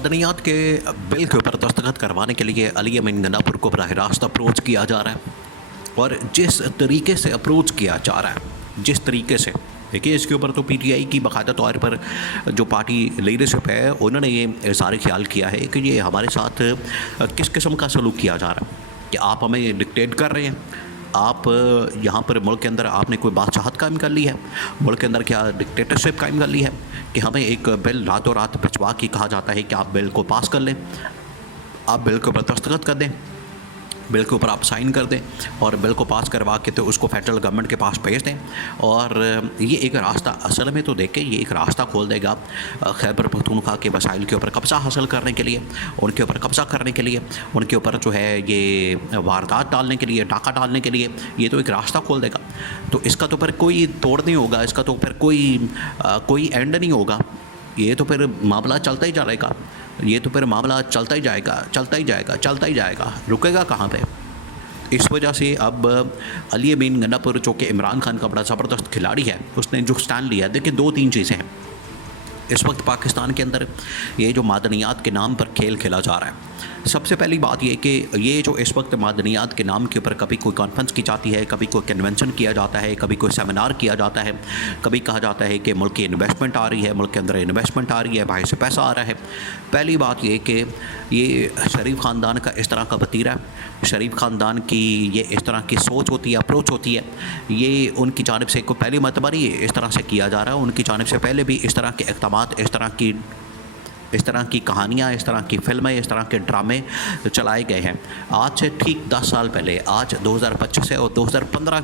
मादनियात के बिल के ऊपर दस्तखत करवाने के लिए अली अमीन गंडापुर को बराह रास्त अप्रोच किया जा रहा है। और जिस तरीके से अप्रोच किया जा रहा है, जिस तरीके से, देखिए इसके ऊपर तो पीटीआई की बाकायदा तौर पर जो पार्टी लीडरशिप है उन्होंने ये इज़हार ख्याल किया है कि ये हमारे साथ किस किस्म का सलूक किया जा रहा है कि आप हमें डिक्टेट कर रहे हैं। आप यहाँ पर मुल्क के अंदर आपने कोई बादशाहत कायम कर ली है, मुल्क के अंदर क्या डिक्टेटरशिप कायम कर ली है कि हमें एक बिल रातों रात भिजवा के कहा जाता है कि आप बिल को पास कर लें, आप बिल के ऊपर दस्तखत कर दें, बिल के ऊपर आप साइन कर दें और बिल को पास करवा के तो उसको फेडरल गवर्नमेंट के पास भेज दें। और ये एक रास्ता, असल में तो देखें, ये एक रास्ता खोल देगा खैबर पख्तूनख्वा के वसाइल के ऊपर कब्ज़ा हासिल करने के लिए, उनके ऊपर कब्ज़ा करने के लिए, उनके ऊपर जो है ये वारदात डालने के लिए, डाका डालने के लिए, ये तो एक रास्ता खोल देगा। तो इसका तो फिर कोई तोड़ नहीं होगा, इसका तो फिर कोई एंड नहीं होगा। ये तो फिर मामला चलता ही जाएगा, ये तो फिर मामला चलता ही जाएगा, चलता ही जाएगा, चलता ही जाएगा, रुकेगा कहाँ पे। इस वजह से अब अली अमीन गंडापुर जो कि इमरान खान का बड़ा ज़बरदस्त खिलाड़ी है, उसने जो स्टैंड लिया है, देखिए 2-3 चीज़ें हैं। इस वक्त पाकिस्तान के अंदर ये जो मादनियात के नाम पर खेल खेला जा रहा है, सबसे पहली बात ये कि ये जो इस वक्त मादनियात के नाम के ऊपर कभी कोई कॉन्फ्रेंस की जाती है, कभी कोई कन्वेंशन किया जाता है, कभी कोई सेमिनार किया जाता है, कभी कहा जाता है कि मुल्क की इन्वेस्टमेंट आ रही है, मुल्क के अंदर इन्वेस्टमेंट आ रही है, बाहर से पैसा आ रहा है। पहली बात ये कि ये शरीफ ख़ानदान का इस तरह का वतीरा है, शरीफ ख़ानदान की ये इस तरह की सोच होती है, अप्रोच होती है। ये उनकी जानिब से कोई पहली मरतबा नहीं इस तरह से किया जा रहा है, उनकी जानिब से पहले भी इस तरह के इक़दामात, इस तरह की कहानियाँ, इस तरह की फ़िल्में, इस तरह के ड्रामे चलाए गए हैं। आज से ठीक 10 साल पहले, आज 2025 है, और 2015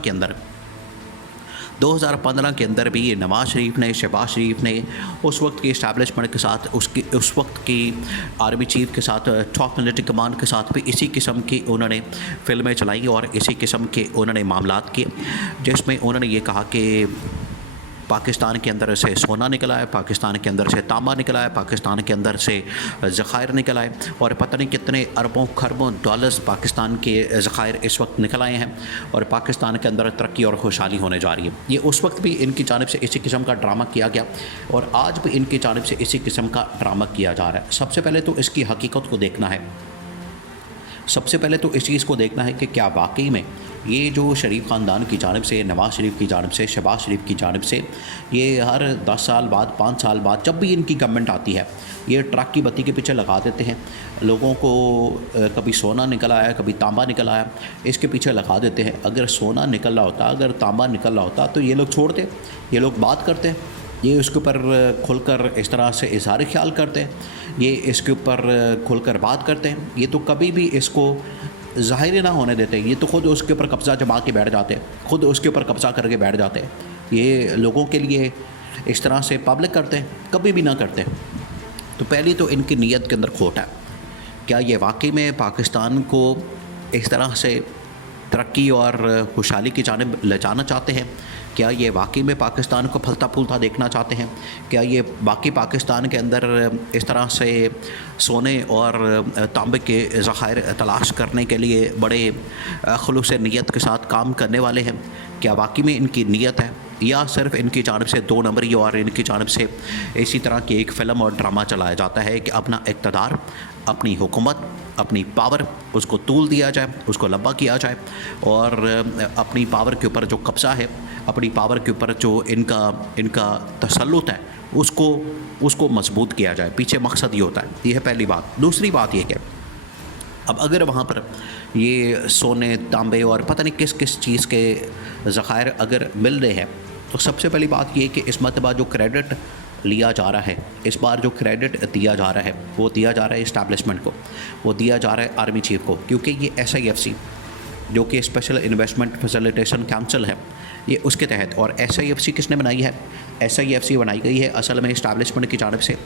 के अंदर भी नवाज़ शरीफ ने, शहबाज शरीफ ने उस वक्त की इस्टेब्लिशमेंट के साथ, उस वक्त की आर्मी चीफ के साथ, टॉप मिलिट्री कमांड के साथ भी इसी किस्म की उन्होंने फ़िल्में चलाई और इसी किस्म के उन्होंने मामलात किए, जिसमें उन्होंने ये कहा कि पाकिस्तान के अंदर से सोना निकला है, पाकिस्तान के अंदर से तांबा निकला है, पाकिस्तान के अंदर से ज़खायर निकल आए, और पता नहीं कितने अरबों खरबों डॉलर्स पाकिस्तान के ज़खायर इस वक्त निकल आए हैं, और पाकिस्तान के अंदर तरक्की और खुशहाली होने जा रही है। ये उस वक्त भी इनकी जानिब से इसी किस्म का ड्रामा किया गया और आज भी इनकी जानिब से इसी किस्म का ड्रामा किया जा रहा है। सबसे पहले तो इसकी हकीकत को देखना है, सबसे पहले तो इस चीज़ को देखना है कि क्या वाकई में ये जो शरीफ ख़ानदान की जानिब से, नवाज़ शरीफ की जानिब से, शहबाज शरीफ की जानिब से, ये हर 10 साल बाद, 5 साल बाद, जब भी इनकी गवर्नमेंट आती है, ये ट्रक की बत्ती के पीछे लगा देते हैं लोगों को। कभी सोना निकल आया, कभी तांबा निकल आया, इसके पीछे लगा देते हैं। अगर सोना निकल रहा होता, अगर तांबा निकल रहा होता तो ये लोग छोड़ते, ये लोग बात करते, ये उसके ऊपर खुलकर इस तरह से इज़हार ख्याल करते हैं, ये इसके ऊपर खुलकर बात करते हैं। ये तो कभी भी इसको ज़ाहिर ना होने देते, ये तो ख़ुद उसके ऊपर कब्ज़ा जमा के बैठ जाते, खुद उसके ऊपर कब्ज़ा करके बैठ जाते। ये लोगों के लिए इस तरह से पब्लिक करते हैं, कभी भी ना करते। तो पहली तो इनकी नीयत के अंदर खोट है। क्या ये वाकई में पाकिस्तान को इस तरह से तरक्की और खुशहाली की जानिब ले जाना चाहते हैं? क्या ये वाकई में पाकिस्तान को फलता फूलता देखना चाहते हैं? क्या ये बाकी पाकिस्तान के अंदर इस तरह से सोने और तांबे के ज़खायर तलाश करने के लिए बड़े खुलूस नीयत के साथ काम करने वाले हैं? क्या वाकई में इनकी नीयत है, या सिर्फ इनकी जानिब से 2 नंबरी और इनकी जानिब से इसी तरह की एक फ़िल्म और ड्रामा चलाया जाता है कि अपना इक़्तिदार, अपनी हुकूमत, अपनी पावर, उसको तूल दिया जाए, उसको लंबा किया जाए, और अपनी पावर के ऊपर जो कब्ज़ा है, अपनी पावर के ऊपर जो इनका तसल्लुत है, उसको मजबूत किया जाए। पीछे मकसद ये होता है। ये है पहली बात। दूसरी बात ये कि अब अगर वहाँ पर ये सोने, तांबे और पता नहीं किस किस चीज़ के ज़खायर अगर मिल रहे हैं, तो सबसे पहली बात ये कि इस मरतबा जो क्रेडिट लिया जा रहा है, इस बार जो क्रेडिट दिया जा रहा है, वो दिया जा रहा है इस्टेब्लिशमेंट को, वो दिया जा रहा है आर्मी चीफ को, क्योंकि ये SIFC जो कि स्पेशल इन्वेस्टमेंट फैसिलिटेशन काउंसिल है, ये उसके तहत। और SIFC किसने बनाई है? SIFC बनाई गई है असल में इस्टेब्लिशमेंट की जानिब से,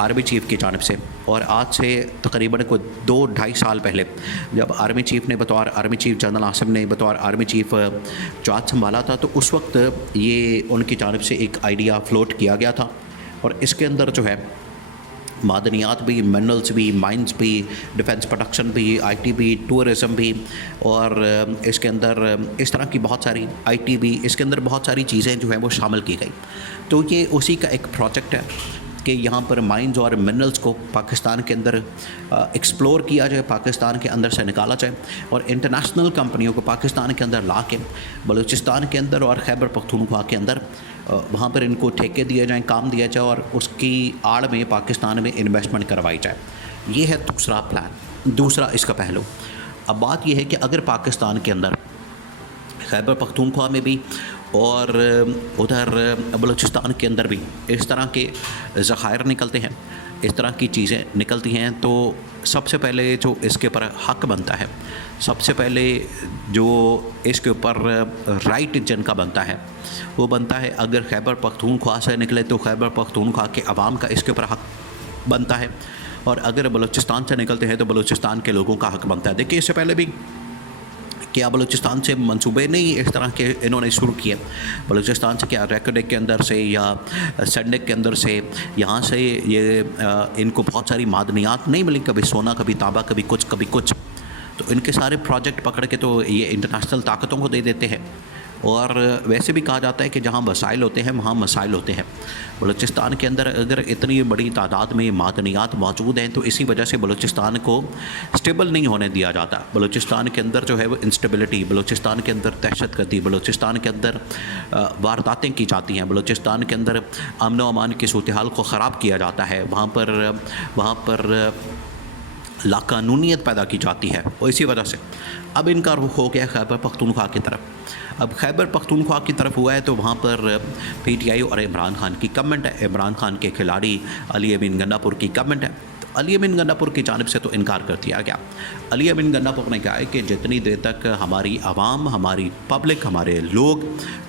आर्मी चीफ़ की जानिब से। और आज से तकरीबन कोई 2-2.5 साल पहले जब आर्मी चीफ़ ने बतौर आर्मी चीफ़ जनरल आसिम ने बतौर आर्मी चीफ़ चार्ज संभाला था, तो उस वक्त ये उनकी जानिब से एक आइडिया फ्लोट किया गया था, और इसके अंदर जो है मादनियात भी, मिनरल्स भी, माइंस भी, डिफेंस प्रोडक्शन भी, IT भी, टूरिज़म भी, और इसके अंदर इस तरह की बहुत सारी IT भी, इसके अंदर बहुत सारी चीज़ें जो हैं वो शामिल की गई। तो ये उसी का एक प्रोजेक्ट है कि यहाँ पर माइंस और मिनरल्स को पाकिस्तान के अंदर एक्सप्लोर किया जाए, पाकिस्तान के अंदर से निकाला जाए और इंटरनेशनल कंपनियों को पाकिस्तान के अंदर ला के बलूचिस्तान के अंदर और खैबर पख्तूनख्वा के अंदर वहाँ पर इनको ठेके दिए जाएँ, काम दिया जाए और उसकी आड़ में पाकिस्तान में इन्वेस्टमेंट करवाई जाए। ये है दूसरा प्लान, दूसरा इसका पहलू। अब बात यह है कि अगर पाकिस्तान के अंदर खैबर पख्तूनख्वा में भी और उधर बलूचिस्तान के अंदर भी इस तरह के ज़खायर निकलते हैं, इस तरह की चीज़ें निकलती हैं, तो सबसे पहले जो इसके ऊपर हक बनता है, सबसे पहले जो इसके ऊपर राइट जिनका बनता है वो बनता है, अगर खैबर पख्तूनख्वा से निकले तो खैबर पख्तूनख्वा के अवाम का इसके ऊपर हक बनता है, और अगर बलूचिस्तान से निकलते हैं तो बलूचिस्तान के लोगों का हक बनता है। देखिए, इससे पहले भी क्या बलूचिस्तान से मंसूबे नहीं इस तरह के इन्होंने शुरू किए, बलूचिस्तान से क्या रेकोडेक के अंदर से या सैंडेक के अंदर से, यहाँ से ये इनको बहुत सारी मादनियात नहीं मिली, कभी सोना, कभी तांबा, कभी कुछ, तो इनके सारे प्रोजेक्ट पकड़ के तो ये इंटरनेशनल ताकतों को दे देते हैं। और वैसे भी कहा जाता है कि जहाँ वसाइल होते हैं वहाँ मसाइल होते हैं। बलूचिस्तान के अंदर अगर इतनी बड़ी तादाद में मादनियात मौजूद हैं तो इसी वजह से बलूचिस्तान को स्टेबल नहीं होने दिया जाता। बलूचिस्तान के अंदर जो है वो इंस्टेबिलिटी, बलूचिस्तान के अंदर दहशतगर्दी, बलूचिस्तान के अंदर वारदातें की जाती हैं, बलूचिस्तान के अंदर अमन व अमान की सूरत हाल को ख़राब किया जाता है, वहाँ पर लाकानूनियत पैदा की जाती है। और इसी वजह से अब इनका रुख हो गया खैबर पख्तूनख्वा की तरफ। अब खैबर पख्तूनख्वा की तरफ हुआ है तो वहाँ पर PTI और इमरान खान की कमेंट है, इमरान खान के खिलाड़ी अली अमीन गन्नापुर की कमेंट है। तो अली अमीन गन्नापुर की जानिब से तो इनकार कर दिया गया। अली अमीन गन्नापुर ने कहा है कि जितनी देर तक हमारी आवाम, हमारी पब्लिक, हमारे लोग,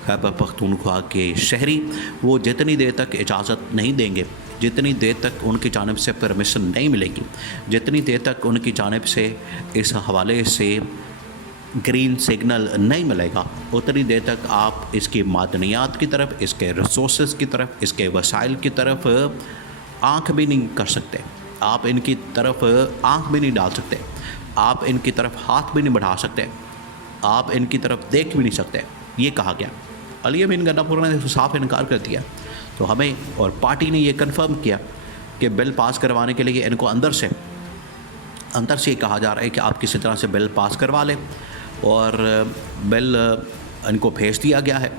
खैबर पख्तूनख्वा के शहरी, वो जितनी देर तक इजाज़त नहीं देंगे, जितनी देर तक उनकी जानिब से परमिशन नहीं मिलेगी, जितनी देर तक उनकी जानिब से इस हवाले से ग्रीन सिग्नल नहीं मिलेगा, उतनी देर तक आप इसकी मादनियात की तरफ, इसके रिसोर्सेज की तरफ, इसके वसाइल की तरफ आँख भी नहीं कर सकते, आप इनकी तरफ आँख भी नहीं डाल सकते, आप इनकी तरफ हाथ भी नहीं बढ़ा सकते, आप इनकी तरफ देख भी नहीं सकते। ये कहा गया। अली अमीन गन्नापुर ने साफ इनकार कर दिया। तो हमें और पार्टी ने ये कन्फर्म किया कि बिल पास करवाने के लिए इनको अंदर से ये कहा जा रहा है कि आप किसी तरह से बिल पास करवा लें, और बिल इनको भेज दिया गया है।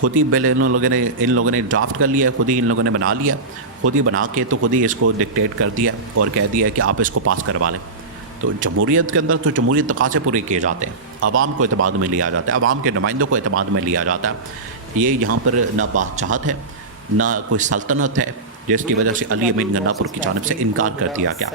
खुद ही बिल इन लोगों ने ड्राफ्ट कर लिया, खुद ही इन लोगों ने बना लिया, खुद ही बना के तो खुद ही इसको डिक्टेट कर दिया और कह दिया कि आप इसको पास करवा लें। तो जमहूरियत के अंदर तो जमहूरियत तकाज़े पूरे किए जाते हैं, आवाम को एतमाद में लिया जाता है, आवाम के नुमाइंदों को एतमाद में लिया जाता है। ये यहाँ पर ना बादशाहत है, ना कोई सल्तनत है, जिसकी वजह से अली अमीन गन्नापुर की जानिब से इनकार कर दिया गया।